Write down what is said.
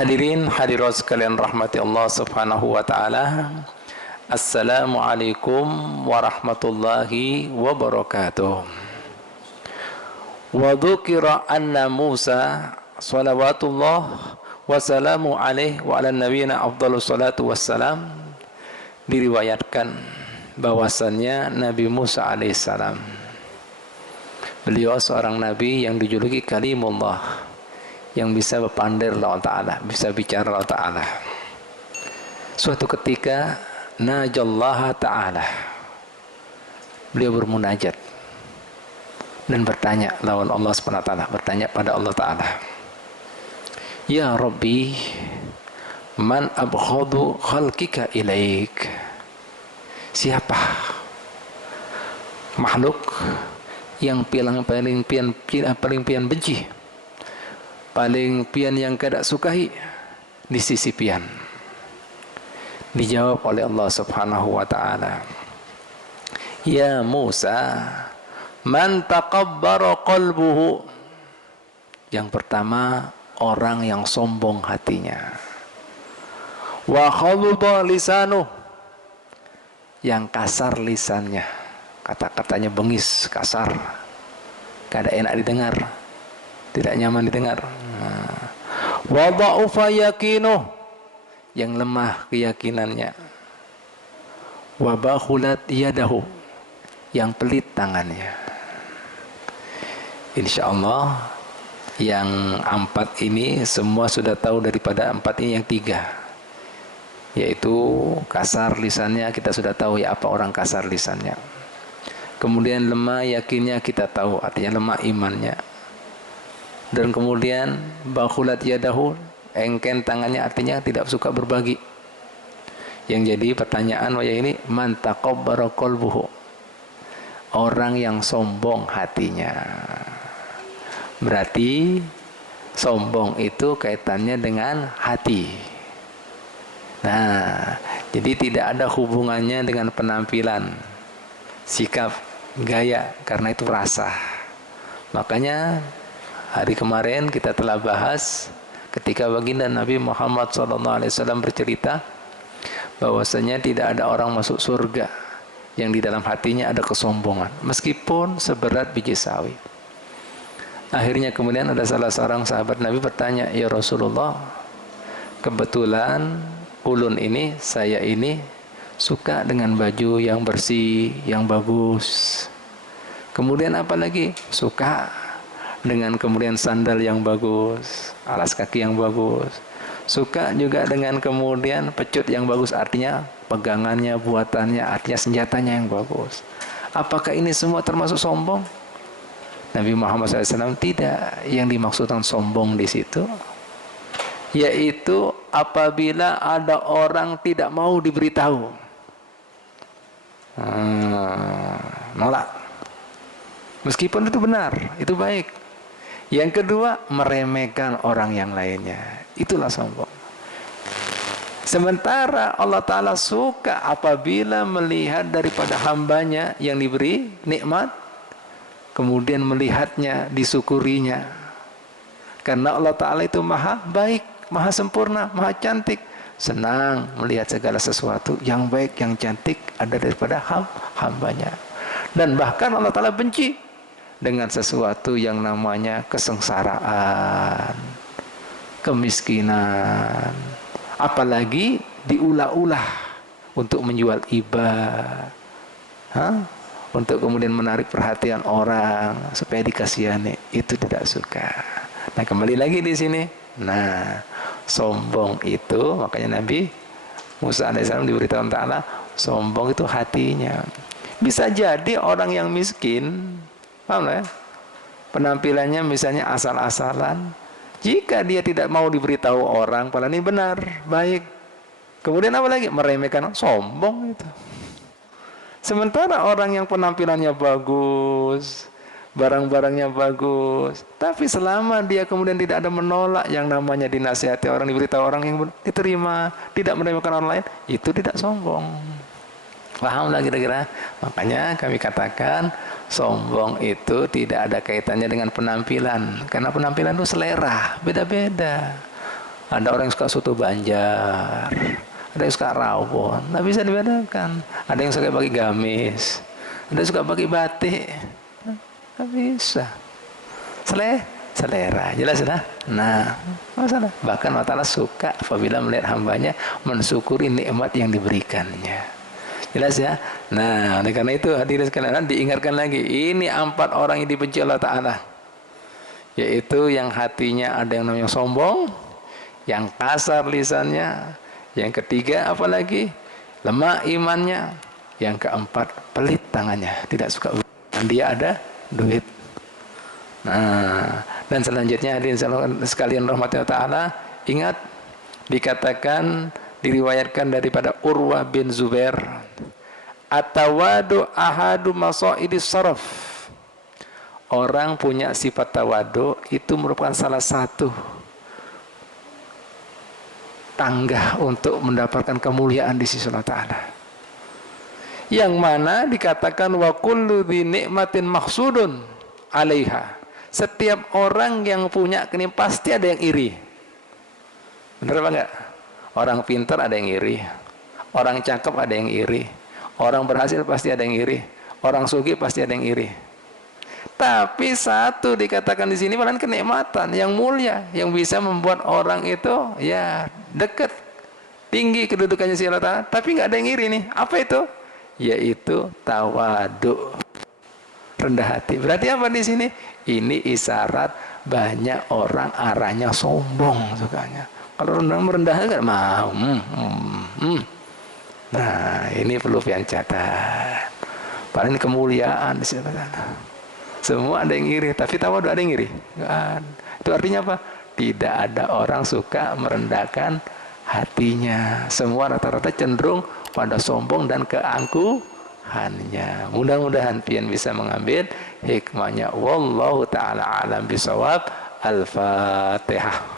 Hadirin hadirat sekalian rahmati Allah Subhanahu wa taala. Assalamualaikum warahmatullahi wabarakatuh. Wa dzukira anna Musa salawatullah wa salamu alaihi wa ala nabiyina afdhalus salatu wassalam, diriwayatkan bahwasannya Nabi Musa alaihissalam, beliau seorang nabi yang dijuluki kalimullah, yang bisa berpandir Allah Ta'ala, bisa bicara Allah Ta'ala. Suatu ketika najallaha Ta'ala, beliau bermunajat dan bertanya lawan Allah Subhanahu wa Ta'ala, bertanya pada Allah Ta'ala, Ya Rabbi, man abghadu khalqika ilaik, siapa makhluk yang paling pian benci, paling pian yang kada sukai di sisi pian? Dijawab oleh Allah Subhanahu wa taala, Ya Musa, man taqabbara qalbuhu. Yang pertama, orang yang sombong hatinya. Wa khaludha lisanuh, yang kasar lisannya, kata-katanya bengis, kasar, kada enak didengar, tidak nyaman didengar. Wa dha'ufa yaqinuh, yang lemah keyakinannya. Wa bakhulat yadahu, yang pelit tangannya. Insyaallah yang empat ini semua sudah tahu daripada empat ini yang tiga, yaitu kasar lisannya. Kita sudah tahu ya apa orang kasar lisannya. Kemudian lemah yakinnya, kita tahu artinya lemah imannya. Dan kemudian bakhulat yadahu, engken tangannya, artinya tidak suka berbagi. Yang jadi pertanyaan waya ini, man taqabbara qalbuhu, orang yang sombong hatinya. Berarti sombong itu kaitannya dengan hati. Nah, jadi tidak ada hubungannya dengan penampilan, sikap, gaya, karena itu rasa. Makanya hari kemarin kita telah bahas ketika baginda Nabi Muhammad SAW bercerita bahwasanya tidak ada orang masuk surga yang di dalam hatinya ada kesombongan, meskipun seberat biji sawi. Akhirnya kemudian ada salah seorang sahabat Nabi bertanya, Ya Rasulullah, kebetulan ulun ini, saya ini suka dengan baju yang bersih, yang bagus. Kemudian apa lagi? Suka dengan kemudian sandal yang bagus, alas kaki yang bagus. Suka juga dengan kemudian pecut yang bagus, artinya pegangannya, buatannya, artinya senjatanya yang bagus. Apakah ini semua termasuk sombong? Nabi Muhammad SAW tidak. Yang dimaksudkan sombong di situ yaitu apabila ada orang tidak mau diberitahu, nolak, meskipun itu benar, itu baik. Yang kedua, meremehkan orang yang lainnya, itulah sombong. Sementara Allah Ta'ala suka apabila melihat daripada hambanya yang diberi nikmat, kemudian melihatnya, disyukurinya. Karena Allah Ta'ala itu maha baik, maha sempurna, maha cantik. Senang melihat segala sesuatu yang baik, yang cantik ada daripada hambanya. Dan bahkan Allah Ta'ala benci dengan sesuatu yang namanya kesengsaraan, kemiskinan, apalagi diulah-ulah untuk menjual ibadah, untuk kemudian menarik perhatian orang supaya dikasihani, itu tidak suka. Nah, kembali lagi di sini. Nah, sombong itu, makanya Nabi Musa alaihissalam diberitahu Ta'ala, sombong itu hatinya. Bisa jadi orang yang miskin, paham ya? Penampilannya misalnya asal-asalan, jika dia tidak mau diberitahu orang, padahal ini benar, baik. Kemudian apa lagi? Meremehkan, sombong itu. Sementara orang yang penampilannya bagus, barang-barangnya bagus, tapi selama dia kemudian tidak ada menolak yang namanya dinasihati orang, diberitahu orang, yang diterima, tidak meremehkan orang lain, itu tidak sombong. Paham lah kira-kira? Makanya kami katakan sombong itu tidak ada kaitannya dengan penampilan, karena penampilan itu selera, beda-beda. Ada orang yang suka soto Banjar, ada yang suka rawon, nggak bisa dibedakan. Ada yang suka pakai gamis, ada yang suka pakai batik, nggak bisa. Selera, jelas lah. Nah, masalah. Bahkan Allah Ta'ala suka apabila melihat hambanya mensyukuri nikmat yang diberikannya. Jelas ya. Nah, oleh karena itu hadirin sekalian diingatkan lagi, ini 4 orang yang dibenci Allah Ta'ala, yaitu yang hatinya ada yang namanya sombong, yang kasar lisannya, yang ketiga apalagi lemah imannya, yang keempat pelit tangannya, tidak suka dan dia ada duit. Nah, dan selanjutnya hadirin sekalian rahmatullah ta'ala, ingat dikatakan, diriwayatkan daripada Urwah bin Zubair, at-tawadu ahadu masaidis saraf. Orang punya sifat tawadu itu merupakan salah satu tangga untuk mendapatkan kemuliaan di sisi Allah Ta'ala, yang mana dikatakan wa kullu dhi ni'matin mahsudun 'alaiha. Setiap orang yang punya kenikmatan pasti ada yang iri. Benar apa enggak? Orang pintar ada yang iri, orang cakep ada yang iri, orang berhasil pasti ada yang iri, orang sugih pasti ada yang iri. Tapi satu dikatakan di sini malah kenikmatan yang mulia, yang bisa membuat orang itu ya dekat, tinggi kedudukannya si Allah Ta'ala, tapi nggak ada yang iri nih. Apa itu? Yaitu tawadu, rendah hati. Berarti apa di sini? Ini isyarat banyak orang arahnya sombong sukanya. Kalau rendah nggak mau. Nah, ini perlu pian catat. Paling kemuliaan di sini. Semua ada yang iri, tapi tawadu ada yang iri. Itu artinya apa? Tidak ada orang suka merendahkan hatinya. Semua rata-rata cenderung pada sombong dan keangkuhannya. Mudah-mudahan pian bisa mengambil hikmahnya. Wallahu ta'ala alam bisawab. Al-Fatihah.